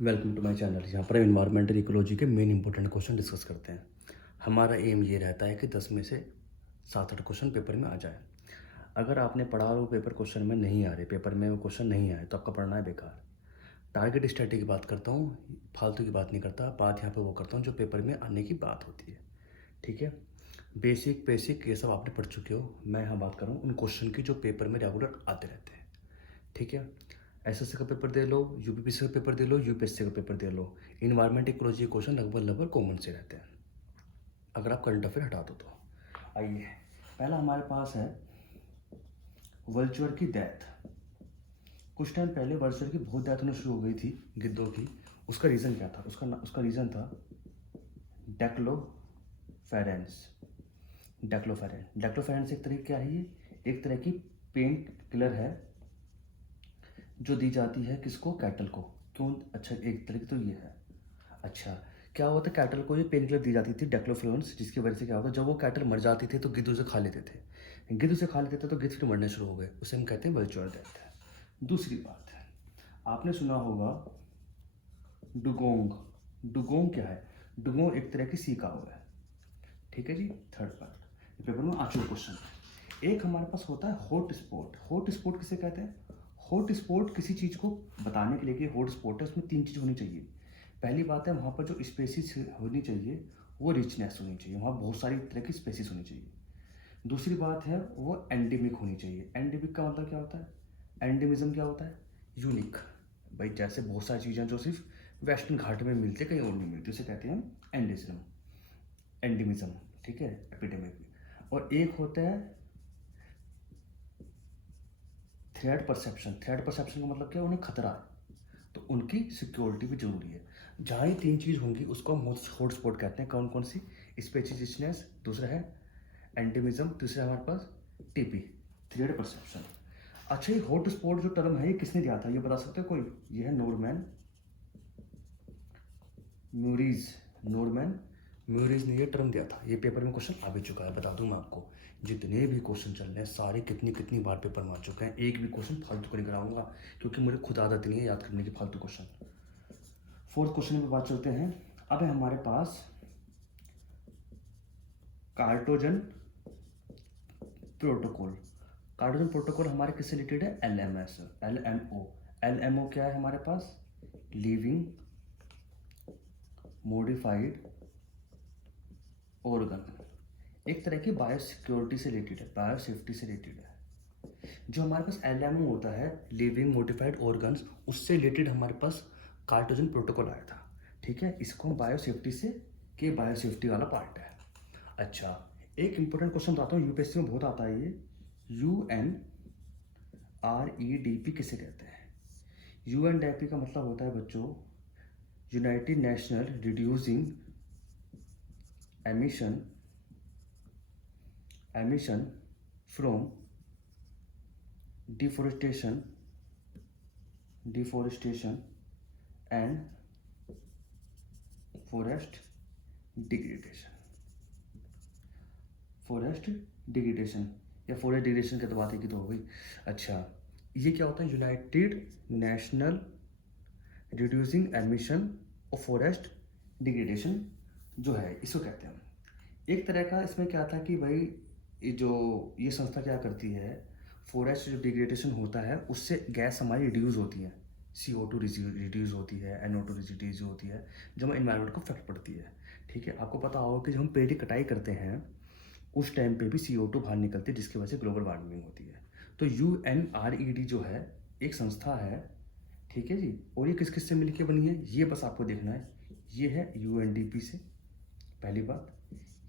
Welcome to my channel. यहाँ पर environmental ecology के मेन इंपॉर्टेंट क्वेश्चन डिस्कस करते हैं। हमारा एम ये रहता है कि 10 में से 7-8 क्वेश्चन पेपर में आ जाए। अगर आपने पढ़ा और वो पेपर क्वेश्चन में नहीं आ रहे, पेपर में वो क्वेश्चन नहीं आए, तो आपका पढ़ना है बेकार। टारगेट स्टडी की बात करता हूँ, फालतू की बात नहीं करता। बात यहाँ पर वो करता हूँ जो पेपर में आने की बात होती है। ठीक है, बेसिक ये सब आपने पढ़ चुके हो। मैं यहाँ बात कर रहा हूँ उन क्वेश्चन की जो पेपर में रेगुलर आते रहते हैं। ठीक है, एसएससी का पेपर दे लो, यूपीपीसी का पेपर दे लो, यूपीएससी का पेपर दे लो, इन्वायरमेंट इकोलॉजी क्वेश्चन लगभग कॉमन से रहते हैं अगर आप करंट अफेयर हटा दो तो। आइए, पहला हमारे पास है वल्चर की डेथ। कुछ टाइम पहले वल्चर की बहुत डेथ होनी शुरू हो गई थी, गिद्धों की। उसका रीज़न क्या था? उसका रीज़न था डेक्लोफेरेंस। डेक्लोफेरेंस एक तरह क्या है? ये एक तरह की पेन किलर है जो दी जाती है किसको? कैटल को। क्यों? अच्छा, एक तरह की तो ये है। अच्छा, क्या होता है? कैटल को ये पेन किलर दी जाती थी डेक्लोफेरेंस, जिसकी वजह से क्या होता है, जब वो कैटल मर जाती थी तो गिद्ध उसे खा लेते थे। गिद्ध उसे खा लेते थे तो गिद्ध फिर मरने शुरू हो गए। उसे हम कहते हैं वल्चर डेथ। दूसरी बात है, आपने सुना होगा डुगोंग। डुगोंग क्या है? डुगोंग एक तरह की सी काव है। ठीक है जी। थर्ड पार्ट पेपर में आ चुका क्वेश्चन। एक हमारे पास होता है हॉट स्पॉट। हॉट स्पॉट किसे कहते हैं? हॉट स्पॉट किसी चीज़ को बताने के लिए कि हॉट स्पॉट है, उसमें 3 चीज़ होनी चाहिए। पहली बात है, वहाँ पर जो स्पेसिस होनी चाहिए वो रिचनेस होनी चाहिए, वहाँ बहुत सारी तरह की स्पेसिस होनी चाहिए। दूसरी बात है वो एंडेमिक होनी चाहिए। एंडेमिक का मतलब क्या होता है? एंडेमिज्म क्या होता है? यूनिक। भाई जैसे बहुत सारी चीज़ें जो सिर्फ वेस्टर्न घाट में मिलती है, कहीं और नहीं मिलती, उसे कहते हैं एंडेमिज्म। एंडेमिज्म, ठीक है, एपिडेमिक। और एक होता है थ्रेट परसेप्शन। थ्रेट परसेप्शन का मतलब क्या? उन्हें खतरा है, तो उनकी सिक्योरिटी भी जरूरी है। जहाँ ये 3 चीज़ होंगी उसको हम हॉट स्पॉट कहते हैं। कौन कौन सी? स्पेसिफिकनेस, दूसरा है एंडेमिज्म, तीसरा हमारे पास टीपी, थ्रेट परसेप्शन। अच्छा, ये हॉट स्पॉट जो टर्म है ये किसने दिया था? ये बता सकते हो कोई? ये है नॉर्मन म्यूरीज। नॉर्मन म्यूरीज ने ये टर्म दिया था। ये पेपर में क्वेश्चन आ भी चुका है, बता दूं मैं आपको। जितने भी क्वेश्चन चल रहे हैं सारे कितनी कितनी बार पेपर में आ चुके हैं। एक भी क्वेश्चन फालतू को नहीं कराऊंगा, क्योंकि मुझे खुद आदत नहीं है याद करने की फालतू क्वेश्चन। फोर्थ क्वेश्चन पे बात चलते हैं। अब है हमारे पास कार्टोजन प्रोटोकॉल। कार्टोजन प्रोटोकॉल हमारे किससे रिलेटेड है? LMS, LMO. एलएमओ क्या है हमारे पास? Living modified organ. एक तरह की बायोसिक्योरिटी से रिलेटेड है, बायोसेफ्टी से रिलेटेड है। जो हमारे पास एलएमओ होता है, लिविंग मॉडिफाइड ऑर्गन्स, उससे रिलेटेड हमारे पास कार्टोजन प्रोटोकॉल आया था। ठीक है, इसको हम बायोसेफ्टी से के बायोसेफ्टी वाला पार्ट है। अच्छा, एक इंपॉर्टेंट क्वेश्चन बताता हूँ, यूपीएससी में बहुत आता है ये। UNREDP किसे कहते हैं? UNDP का मतलब होता है बच्चों United national reducing emission from deforestation and forest degradation या फॉरेस्ट डिग्रेडेशन की तो बात है कि तो हो गई। अच्छा, ये क्या होता है? United national reducing emission of forest degradation जो है, इसको कहते हैं। एक तरह का इसमें क्या था कि भाई ये संस्था क्या करती है, फॉरेस्ट जो डिग्रेडेशन होता है उससे गैस हमारी रिड्यूस होती है, CO2 रिड्यूस होती है, NO2 रिड्यूस होती है, जो हमारे इन्वायरमेंट को इफेक्ट पड़ती है। ठीक है, आपको पता होगा कि जब हम पेड़ की कटाई करते हैं उस टाइम पे भी CO2 बाहर निकलती है, जिसकी वजह से ग्लोबल वार्मिंग होती है। तो UNRED जो है एक संस्था है, ठीक है जी। और ये किस किस से मिलकर बनी है ये बस आपको देखना है। ये है UNDP से, पहली बात।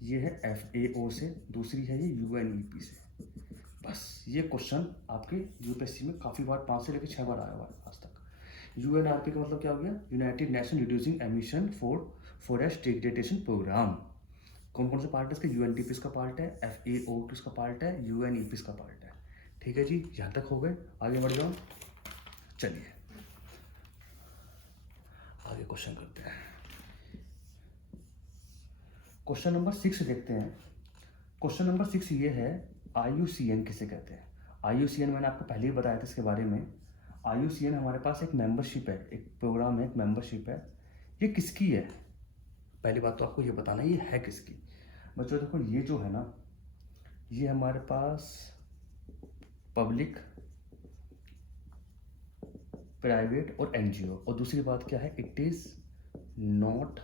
ये है FAO से, दूसरी है ये UNEP से। बस ये क्वेश्चन आपके यूपीएससी में काफ़ी बार 5 से लेकर 6 बार आया हुआ है आज तक। UNRP का मतलब क्या हो गया? United Nation reducing emission for forest degradation programme. कौन कौन से पार्ट है इसके? UNDP इसका पार्ट है, FAO किसका पार्ट है, UNEP इसका पार्ट है। ठीक है जी, यहाँ तक हो गए, आगे बढ़ जाओ। चलिए आगे क्वेश्चन करते हैं। क्वेश्चन नंबर 6 देखते हैं। क्वेश्चन नंबर 6 ये है, IUCN किसे कहते हैं? IUCN मैंने आपको पहले ही बताया था इसके बारे में। IUCN हमारे पास एक मेंबरशिप है, एक प्रोग्राम है, एक मेंबरशिप है। ये किसकी है? पहली बात तो आपको ये बताना है ये है किसकी। बच्चों देखो ये जो है ना, ये हमारे पास पब्लिक, प्राइवेट और NGO। और दूसरी बात क्या है, it is not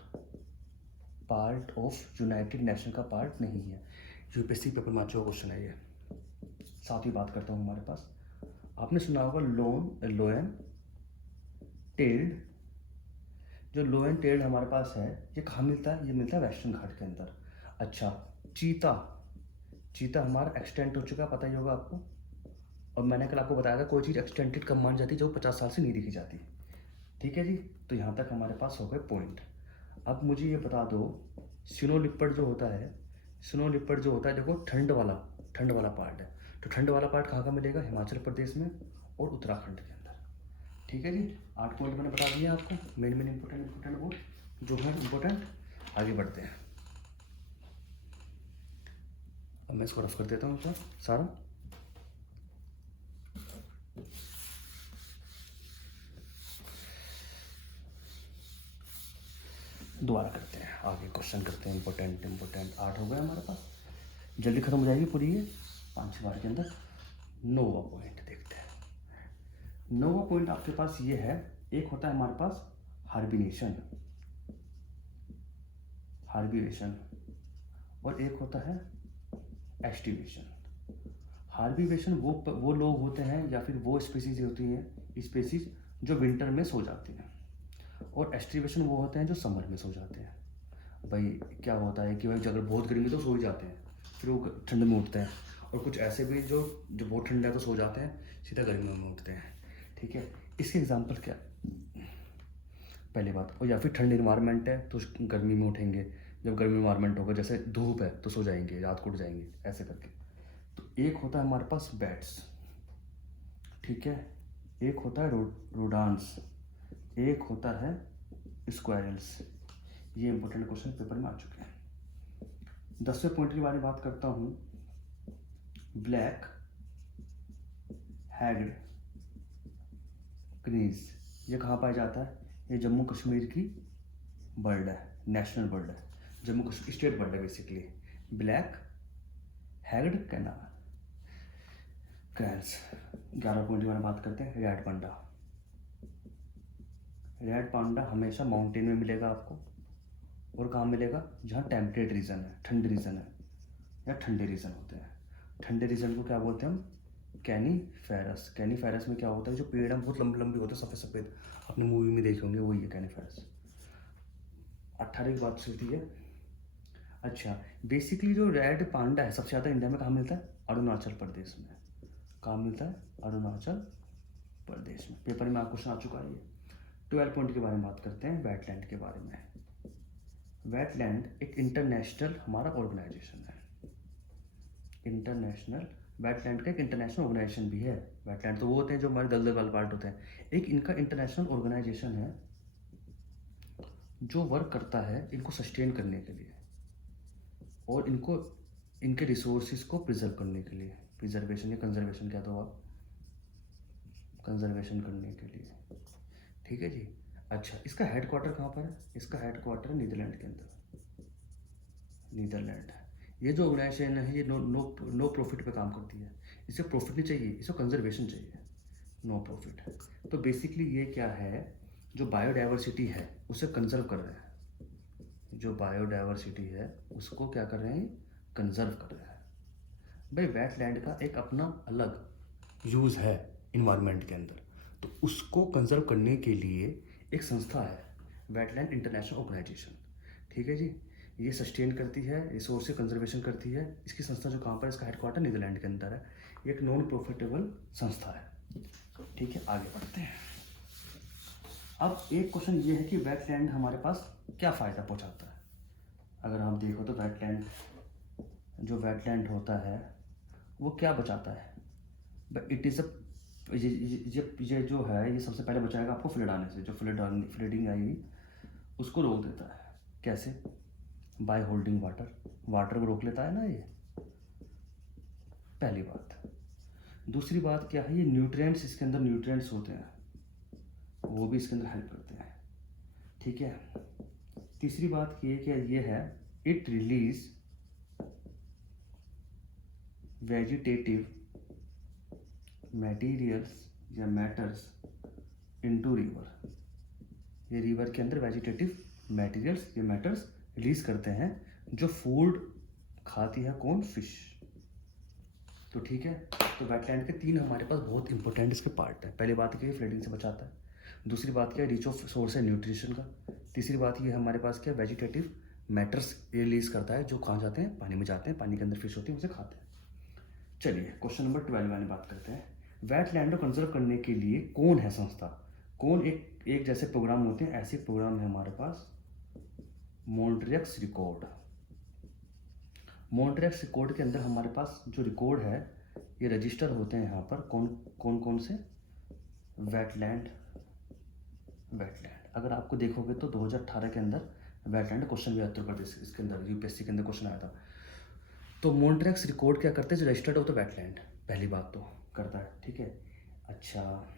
part of United nation का पार्ट नहीं है। यूपीएससी पेपर में अच्छा क्वेश्चन है ये। सातवीं बात करता हूँ हमारे पास, आपने सुना होगा लोएन टेल्ड। जो लोएन टेल्ड हमारे पास है ये कहाँ मिलता है? ये मिलता है वेस्टर्न घाट के अंदर। अच्छा, चीता हमारा एक्सटेंट हो चुका है, पता ही होगा आपको। और मैंने कल आपको बताया था कोई चीज़ एक्सटेंटेड कब मान जाती है, जो 50 साल से नहीं दिखी जाती। ठीक है जी, तो यहाँ तक हमारे पास हो गए पॉइंट। अब मुझे ये बता दो, स्नो लिपर्ड जो होता है, देखो ठंड वाला पार्ट है। तो ठंड वाला पार्ट कहाँ का मिलेगा? हिमाचल प्रदेश में और उत्तराखंड के अंदर। ठीक है जी, 8 पॉइंट मैंने बता दिए आपको, मेन इंपॉर्टेंट वो जो है इम्पोर्टेंट। आगे बढ़ते हैं। अब मैं इसको रफ कर देता हूँ सर सारा। दोबारा करते हैं, आगे क्वेश्चन करते हैं। इम्पोर्टेंट 8 हो गए हमारे पास, जल्दी खत्म हो जाएगी पूरी ये 5-6 बार के अंदर। 9वां पॉइंट देखते हैं। 9वां पॉइंट आपके पास ये है, एक होता है हमारे पास हार्बिनेशन और एक होता है एस्टिवेशन। हार्बिनेशन वो लोग होते हैं या फिर वो स्पीसीज होती हैं, स्पीसीज जो विंटर में सो जाती हैं, और एस्टिवेशन वो होते हैं जो समर में सो जाते हैं। भाई क्या होता है कि भाई अगर बहुत गर्मी तो सो ही जाते हैं, फिर वो ठंड में उठते हैं। और कुछ ऐसे भी जो बहुत ठंड है तो सो जाते हैं, सीधा गर्मी में उठते हैं। ठीक है, इसके एग्जांपल क्या, पहली बात। और या फिर ठंड इन्वायरमेंट है तो गर्मी में उठेंगे, जब गर्मी इन्वायरमेंट होगा, जैसे धूप है तो सो जाएंगे, रात को उठ जाएंगे, ऐसे करके। तो एक होता है हमारे पास बैट्स, ठीक है, एक होता है रोडान्स, एक होता है स्क्वायरल्स। ये इंपॉर्टेंट क्वेश्चन पेपर में आ चुके हैं। 10वें पॉइंट के बारे में बात करता हूँ। ब्लैक हैग्ड क्नीज, ये कहाँ पाया जाता है? ये जम्मू कश्मीर की बर्ड है, नेशनल बर्ड है, जम्मू कश्मीर स्टेट बर्ड है basically. Black necked cranes. 11 point के बारे में बात करते हैं। रेड पांडा हमेशा माउंटेन में मिलेगा आपको, और कहाँ मिलेगा? जहाँ टेम्परेट रीजन है, ठंड रीजन है या ठंडे रीजन होते हैं। ठंडे रीजन को क्या बोलते हैं हम? कैनीफेरस में क्या होता है, जो पेड़ हैं बहुत लंबे लंबे होते हैं, सफ़ेद सफ़ेद, आपने मूवी में देखे होंगे, वही है कैनीफेरस। 18 की बात चलती है। अच्छा, बेसिकली जो रेड पांडा है सबसे ज़्यादा इंडिया में कहाँ मिलता है? अरुणाचल प्रदेश में। कहाँ मिलता है? अरुणाचल प्रदेश में। पेपर में क्वेश्चन आ चुका है ये। 12 पॉइंट के बारे में बात करते हैं, वेटलैंड के बारे में। वेटलैंड एक इंटरनेशनल हमारा ऑर्गेनाइजेशन है। वेटलैंड का एक इंटरनेशनल ऑर्गेनाइजेशन भी है। वेटलैंड तो वो होते हैं जो हमारे दलदल वाले पार्ट होते हैं। एक इनका इंटरनेशनल ऑर्गेनाइजेशन है जो वर्क करता है इनको सस्टेन करने के लिए, और इनको इनके रिसोर्सेज को प्रिजर्व करने के लिए। प्रिजर्वेशन या कंजर्वेशन कह दो आप, कंजर्वेशन करने के लिए। ठीक है जी। अच्छा, इसका हेडक्वार्टर कहाँ पर है? इसका हेडक्वार्टर नीदरलैंड के अंदर, नीदरलैंड है। ये जो ऑर्गेनाइजेशन है ये नो प्रॉफिट पे काम करती है। इसे प्रॉफिट नहीं चाहिए, इसे कंजर्वेशन चाहिए, नो प्रॉफिट। तो बेसिकली ये क्या है, जो बायोडाइवर्सिटी है उसे कंजर्व कर रहे हैं। जो बायोडाइवर्सिटी है उसको क्या कर रहे हैं? कंजर्व कर रहे हैं। भाई वेटलैंड का एक अपना अलग यूज़ है इन्वायरमेंट के अंदर, तो उसको कंजर्व करने के लिए एक संस्था है, वेटलैंड इंटरनेशनल ऑर्गेनाइजेशन। ठीक है जी, ये सस्टेन करती है, रिसोर्स से कंजर्वेशन करती है। इसकी संस्था जो कहाँ पर, इसका हेडक्वार्टर नीदरलैंड के अंदर है। ये एक नॉन प्रॉफिटेबल संस्था है। ठीक है, आगे बढ़ते हैं। अब एक क्वेश्चन ये है कि वेटलैंड हमारे पास क्या फ़ायदा पहुंचाता है? अगर हम देखो तो वेटलैंड होता है वो क्या बचाता है? इट इज़ अ ये जो है ये सबसे पहले बचाएगा आपको फ्लड आने से। जो फ्लडिंग आएगी उसको रोक देता है। कैसे? बाय होल्डिंग वाटर को रोक लेता है ना ये, पहली बात। दूसरी बात क्या है, ये न्यूट्रिएंट्स, इसके अंदर न्यूट्रिएंट्स होते हैं, वो भी इसके अंदर हेल्प करते हैं, ठीक है। तीसरी बात ये क्या ये है, इट रिलीज वेजिटेटिव मटेरियल्स या मैटर्स इनटू रिवर। ये रिवर के अंदर वेजिटेटिव मटेरियल्स या मैटर्स रिलीज करते हैं, जो फूड खाती है कौन, फिश। तो ठीक है, तो वेटलैंड के तीन हमारे पास बहुत इंपॉर्टेंट इसके पार्ट है। पहली बात क्या है, फ्लडिंग से बचाता है। दूसरी बात क्या है, रिच ऑफ सोर्स है न्यूट्रिशन का। तीसरी बात ये हमारे पास क्या, वेजिटेटिव मैटर्स रिलीज करता है, जो कहाँ जाते हैं, पानी में जाते हैं, पानी के अंदर फिश होती है, उसे खाते हैं। चलिए क्वेश्चन नंबर 12 वाली बात करते हैं। वेटलैंड को कंजर्व करने के लिए कौन है संस्था, कौन एक जैसे प्रोग्राम होते हैं, ऐसे प्रोग्राम है हमारे पास मॉन्ट्रियक्स रिकॉर्ड। मॉन्ट्रियक्स रिकॉर्ड के अंदर हमारे पास जो रिकॉर्ड है, ये रजिस्टर होते हैं यहाँ पर कौन से, वेटलैंड। अगर आपको देखोगे तो 2018 के अंदर वेटलैंड क्वेश्चन भी उत्तर प्रदेश इसके अंदर यूपीएससी के अंदर क्वेश्चन आया था। तो मॉन्ट्रियक्स रिकॉर्ड क्या करते हैं, जो रजिस्टर्ड हो तो वेटलैंड, पहली बात तो करता है, ठीक है। अच्छा,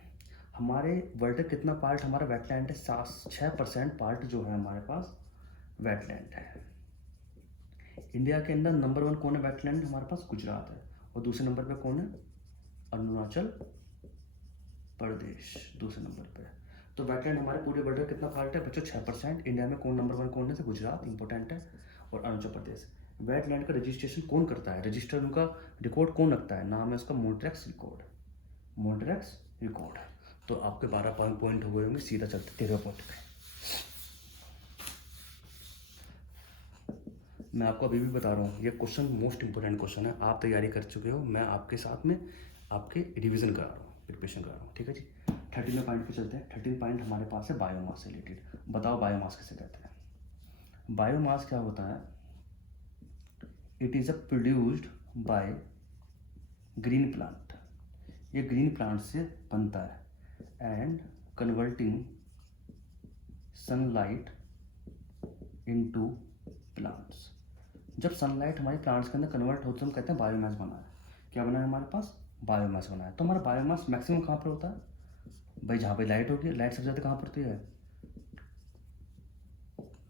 हमारे वर्ल्ड का कितना पार्ट हमारा वेटलैंड है, 6% पार्ट जो है हमारे पास वेटलैंड है। इंडिया के अंदर नंबर 1 कौन है वेटलैंड, हमारे पास गुजरात है, और दूसरे नंबर पे कौन है, अरुणाचल प्रदेश दूसरे नंबर पे। तो वेटलैंड हमारे पूरे वर्ल्ड का कितना पार्ट है बच्चों, 6%। इंडिया में कौन नंबर 1 कौन है, तो गुजरात इंपॉर्टेंट है, और अरुणाचल प्रदेश। वेटलैंड का रजिस्ट्रेशन कौन करता है, रजिस्टर उनका रिकॉर्ड कौन रखता है, नाम है उसका मॉन्ट्रियक्स रिकॉर्ड, मॉन्ट्रियक्स रिकॉर्ड। तो आपके 12 पॉइंट हुए होंगे, सीधा चलते 13 पॉइंट पे। मैं आपको अभी भी बता रहा हूँ, ये क्वेश्चन मोस्ट इंपॉर्टेंट क्वेश्चन है, आप तैयारी कर चुके हो, मैं आपके साथ में आपके रिवीजन करा रहा हूँ, प्रिपरेशन करा रहा हूँ, ठीक है जी। 13 पॉइंट पे चलते हैं। 13 पॉइंट हमारे पास है बायोमास से रिलेटेड। बताओ बायोमास किसे कहते हैं। बायोमास क्या होता है, it is a produced by green plant, ये ग्रीन प्लांट से बनता है, and converting sunlight into plants. जब सनलाइट हमारे प्लांट्स के अंदर कन्वर्ट होती है, हम कहते हैं बायोमास बना है। क्या बना है हमारे पास, बायोमास बना है। तो हमारा बायोमास मैक्सिमम कहाँ पर होता है भाई, जहाँ पे लाइट होगी, लाइट सबसे ज़्यादा कहाँ पर होती है,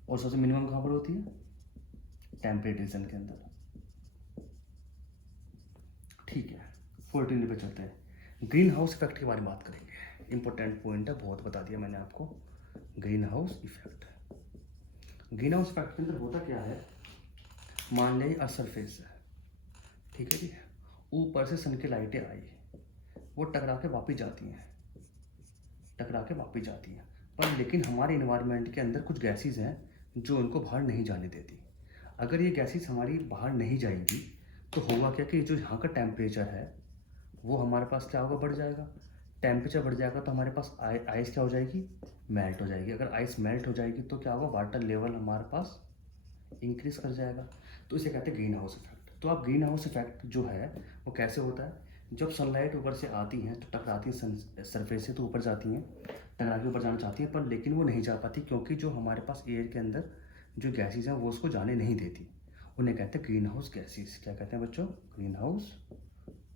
और सबसे मिनिमम कहाँ पर होती है, टेम्परेट रीजन के अंदर, ठीक है। 14 पे चलते हैं। ग्रीन हाउस इफेक्ट के बारे में बात करेंगे, इंपॉर्टेंट पॉइंट है, बहुत बता दिया मैंने आपको। Green house effect, green house effect के अंदर होता क्या है, मान लें अर्थ सरफेस है, ठीक है जी, ऊपर से सन की लाइटें आई, वो टकरा के वापस जाती हैं, पर लेकिन हमारे इन्वायरमेंट के अंदर कुछ गैसेस हैं जो उनको बाहर नहीं जाने देती। अगर ये गैसेस हमारी बाहर नहीं जाएंगी तो होगा क्या कि जो यहाँ का टेम्परेचर है वो हमारे पास क्या होगा, बढ़ जाएगा। टेम्परेचर बढ़ जाएगा तो हमारे पास आइस क्या हो जाएगी, मेल्ट हो जाएगी। अगर आइस मेल्ट हो जाएगी तो क्या होगा, वाटर लेवल हमारे पास इंक्रीज कर जाएगा। तो इसे कहते हैं ग्रीन हाउस इफेक्ट। तो अब ग्रीन हाउस इफेक्ट जो है वो कैसे होता है, जब सनलाइट ऊपर से आती हैं तो टकराती हैं सरफेस से, तो ऊपर जाती हैं, टकरा के ऊपर जाना चाहती हैं, पर लेकिन वो नहीं जा पाती, क्योंकि जो हमारे पास एयर के अंदर जो गैसेज हैं वो उसको जाने नहीं देती। उन्हें कहते हैं ग्रीन हाउस गैसेज। क्या कहते हैं बच्चों, ग्रीन हाउस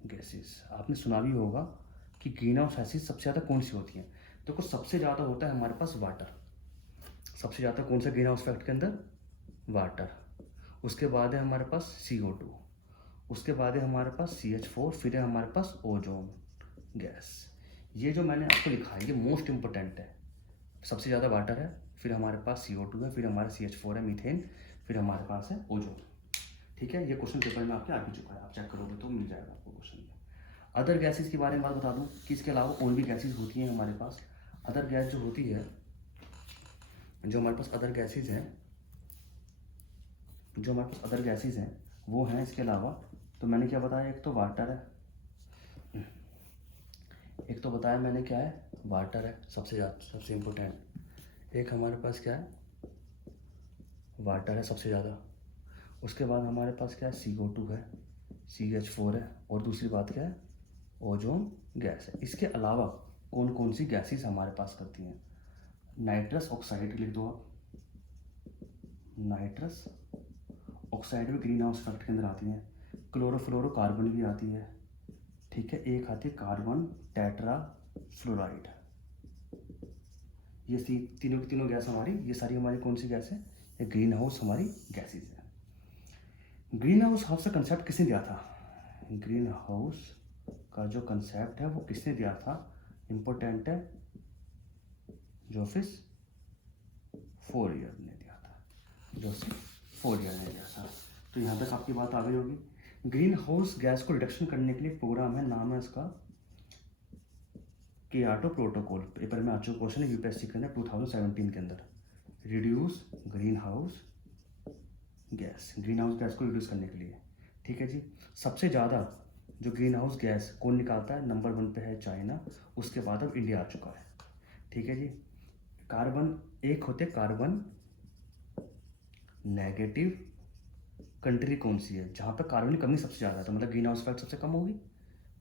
गैसेज। आपने सुना भी होगा कि ग्रीन हाउस गैसेज सबसे ज़्यादा कौन सी होती हैं, तो कुछ सबसे ज़्यादा होता है हमारे पास वाटर। सबसे ज़्यादा कौन सा ग्रीन हाउस इफेक्ट के अंदर, वाटर। उसके बाद है हमारे पास CO2, उसके बाद है हमारे पास CH4, फिर है हमारे पास ओजोन गैस। ये जो मैंने आपको लिखा है ये मोस्ट इंपॉर्टेंट है। सबसे ज़्यादा वाटर है, फिर हमारे पास CO2 है, फिर हमारा CH4 है मीथेन, फिर हमारे पास है ओजोन, ठीक है। ये क्वेश्चन पेपर में आपके आ भी चुका है, आप चेक करोगे तो मिल जाएगा आपको क्वेश्चन में। अदर गैसेज के बारे में बात बता दूं कि इसके अलावा और भी गैसेज होती हैं हमारे पास। अदर गैस जो होती है, जो हमारे पास अदर गैसेज हैं, वो हैं इसके अलावा। तो मैंने क्या बताया, एक तो वाटर है, एक तो बताया मैंने क्या है, वाटर है सबसे इम्पोर्टेंट। एक हमारे पास क्या है, वाटर है सबसे ज़्यादा। उसके बाद हमारे पास क्या है, CO2 है, CH4 है, और दूसरी बात क्या है, ओजोन गैस है। इसके अलावा कौन कौन सी गैसेस हमारे पास करती हैं, नाइट्रस ऑक्साइड लिख दो आप, नाइट्रस ऑक्साइड भी ग्रीन हाउस इफेक्ट के अंदर आती हैं। क्लोरोफ्लोरोकार्बन भी आती है, ठीक है, एक आती है कार्बन टेट्रा फ्लोराइड। ये तीनों की तीनों गैस हमारी, ये सारी हमारी कौन सी गैस है? ये ग्रीन हाउस हमारी गैसेज है। ग्रीन हाउस का कंसेप्ट किसने दिया था? ग्रीन हाउस का जो कंसेप्ट है वो किसने दिया था? इम्पोर्टेंट है, जोसेफ फोरियर ने दिया था। जोसेफ फोरियर ने दिया था। तो यहाँ तक आपकी बात आ गई होगी। ग्रीन हाउस गैस को रिडक्शन करने के लिए एक प्रोग्राम है, नाम है इसका कियोटो प्रोटोकॉल। पेपर में आ चुका क्वेश्चन है यूपीएससी के अंदर 2017 के अंदर। Reduce green house gas, green house gas को रिड्यूस करने के लिए। ठीक है जी। सबसे ज़्यादा जो ग्रीन हाउस गैस कौन निकालता है? नंबर 1 पे है चाइना, उसके बाद अब इंडिया आ चुका है। ठीक है जी। कार्बन एक होते कार्बन नेगेटिव कंट्री कौन सी है जहाँ पर कार्बन की कमी सबसे ज़्यादा है, तो मतलब ग्रीन हाउस इफेक्ट सबसे कम होगी।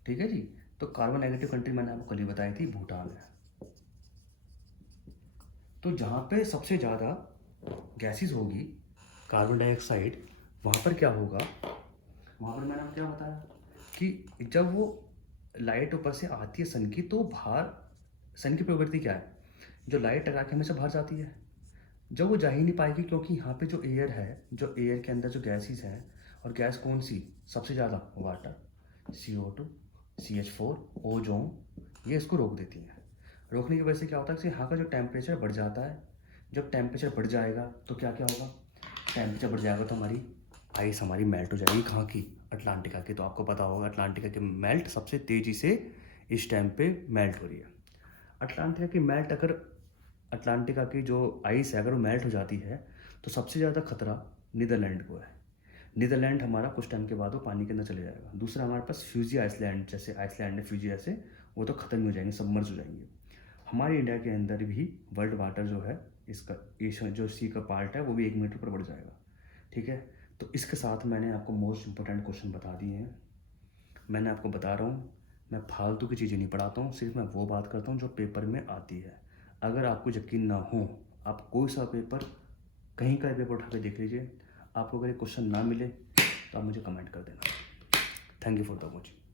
ठीक है जी। तो कार्बन नेगेटिव कंट्री मैंने आपको कल ही बताई थी, भूटान है। तो जहाँ पे सबसे ज़्यादा गैसेस होगी कार्बन डाइऑक्साइड, वहाँ पर क्या होगा? वहाँ पर मैंने आपको क्या बताया कि जब वो लाइट ऊपर से आती है सन की, तो बाहर सन की प्रवृत्ति क्या है? जो लाइट टकरा के हमेशा बाहर जाती है, जब वो जा ही नहीं पाएगी, क्योंकि यहाँ पे जो एयर है, जो एयर के अंदर जो गैसेस हैं, और गैस कौन सी सबसे ज़्यादा? वाटर, CO2, CH4, ओजोन, ये इसको रोक देती हैं। रोकने की वजह से क्या होता है कि यहाँ का जो टेम्परेचर बढ़ जाता है। जब टेम्परेचर बढ़ जाएगा तो क्या क्या होगा? टेम्परेचर बढ़ जाएगा तो हमारी आइस हमारी मेल्ट हो जाएगी। कहाँ की? अटलांटिका की। तो आपको पता होगा अटलांटिका की मेल्ट सबसे तेज़ी से इस टाइम पे मेल्ट हो रही है। अटलांटिका की मेल्ट, अगर अटलांटिका की जो आइस है अगर वो मेल्ट हो जाती है, तो सबसे ज़्यादा खतरा नीदरलैंड को है। नीदरलैंड हमारा कुछ टाइम के बाद वो पानी के अंदर चले जाएगा। दूसरा हमारे पास फ्यूजी आइसलैंड, जैसे आइसलैंड है फ्यूजी, ऐसे वो तो ख़त्म ही हो जाएंगे, सबमर्ज हो जाएंगे। हमारे इंडिया के अंदर भी वर्ल्ड वाटर जो है, इसका एशियन जो सी का पार्ट है वो भी 1 मीटर पर बढ़ जाएगा। ठीक है। तो इसके साथ मैंने आपको मोस्ट इंपॉर्टेंट क्वेश्चन बता दिए हैं। मैंने आपको बता रहा हूँ, मैं फालतू की चीज़ें नहीं पढ़ाता हूँ, सिर्फ मैं वो बात करता हूँ जो पेपर में आती है। अगर आपको यकीन ना हो, आप कोई सा पेपर, कहीं का पेपर उठा के देख लीजिए, आपको अगर ये क्वेश्चन ना मिले तो आप मुझे कमेंट कर देना। Thank you for the watching.